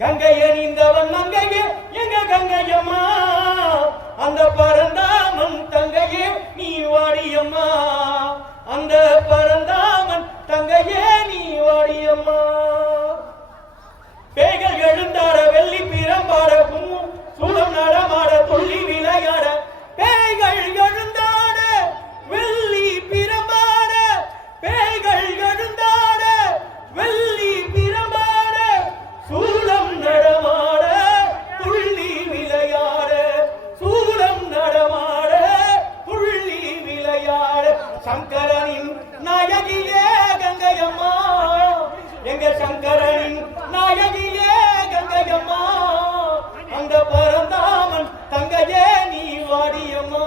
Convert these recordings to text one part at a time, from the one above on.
கங்கை அணிந்தவன் மங்கையே எங்க கங்கையம்மா, அந்த பரந்தாமன் தங்கையே நீ வாடியம்மா, அந்த பரந்தாமன் தங்கையே நீ வாடியம்மா. பேய்கள் எழுந்தாட வெள்ளி பிரம்பாட சூடம் நடமாட துள்ளி விளையாட, பேய்கள் எழுந்தாட வெள்ளி பிரம்பாட, பேய்கள் எழுந்தாட வெள்ளி பிரம்பாட, சூடம் நடமாட துள்ளி விளையாட, சூடம் நடமாட துள்ளி விளையாட. சங்கரனின் நாயகியே கங்கையம்மா, எங்க சங்கரனின் நாயகியே கங்கையம்மா, அந்த பரந்தாமன் தங்கையே நீ வாடியம்மா,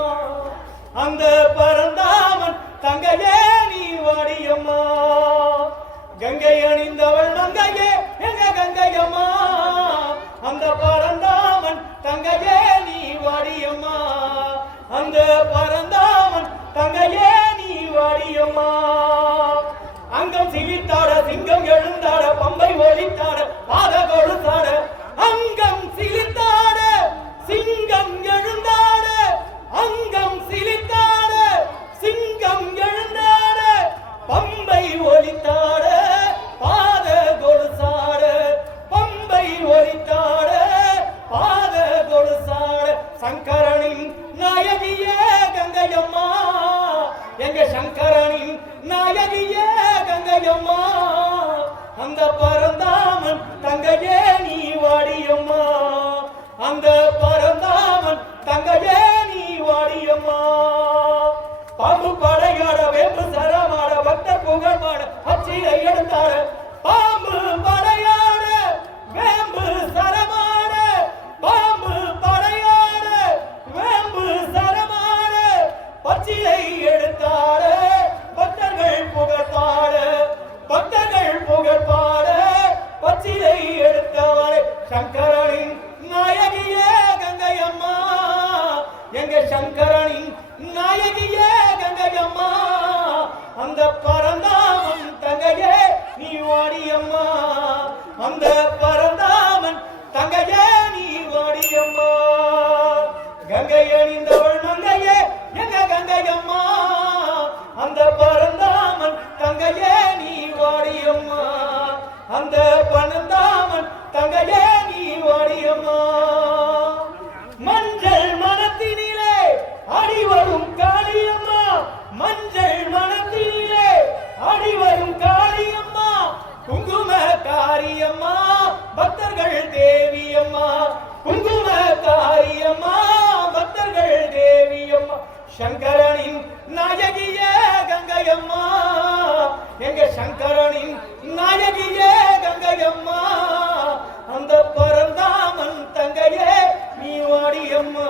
அந்த பரந்தாமன் தங்கையே நீ வாடியம்மா. கங்கை அணிந்தவள் மங்கையே எங்க கங்கையம்மா, அந்த பரந்தாமன் தங்கையே நீ வாடியம்மா, அந்த பரந்தாமன் தங்கையே நீ வாடியம்மா. அங்கம் சிலித்தாட சிங்கம் எழுந்தாட பம்பை ஒலித்தாட பாத கொழுத்தாட, அங்கம் சிலித்தாட சிங்கம் எழுந்தாட, அங்கம் சிலித்தாட சிங்கம் எழுந்தாட, பம்பை ஒலித்தாட பாத கொழுத்தாட, பம்பை ஒலித்தாட பாத கொழுத்தாட. சங்கரனின் நாயகியே கங்கையம்மா, எங்க சங்கரனின் நாயகியே கங்கையம்மா, அந்த பரந்தாமன் தங்கையே நீ வாடியம்மா, அந்த பரந்தாமன் தங்கையே நீ வாடியம்மா. பாம்பு படையாட வேம்பு சரமாட பக்தர் புகழ்மாட அச்சிலை எடுத்தாட, பாம்பு படையாட வேம்பு சரமாட, பாம்பு படையாட வேம்பு சரமாட, பச்சிலை எடுத்தாட பக்தர்கள் புகழ்பாட, பக்தர்கள் புகழ்பாட பச்சிலை எடுத்தவளை. சங்கரனின் நாயகியே கங்கையம்மா, எங்க சங்கரனின் நாயகியே கங்கையம்மா, அந்த பரந்தாமன் தங்கையே நீ வாடியம்மா, அந்த பரந்தாமன் தங்கையே நீ வாடியம்மா. கங்கை அணிந்தவள் மங்கையே எங்க கங்கையம்மா, அந்த பரந்தாமன் தங்கையே நீ வாடியம்மா, அந்த பரந்தாமன் தங்கையே நீ வாடியம்மா. மஞ்சள் மனத்தினிலே அடிவரும் காளியம்மா, மஞ்சள் மனத்தினிலே அடிவரும் காளியம்மா, குங்கும காரியம்மா பக்தர்கள் தேவியம்மா, குங்கும காரியம்மா பக்தர்கள் தேவியம்மா. சங்கரனின் நாயகியே கங்கையம்மா, எங்க சங்கரனின் நாயகியே கங்கையம்மா, அந்த பரந்தாமன் தங்கையே நீ வாடியம்மா.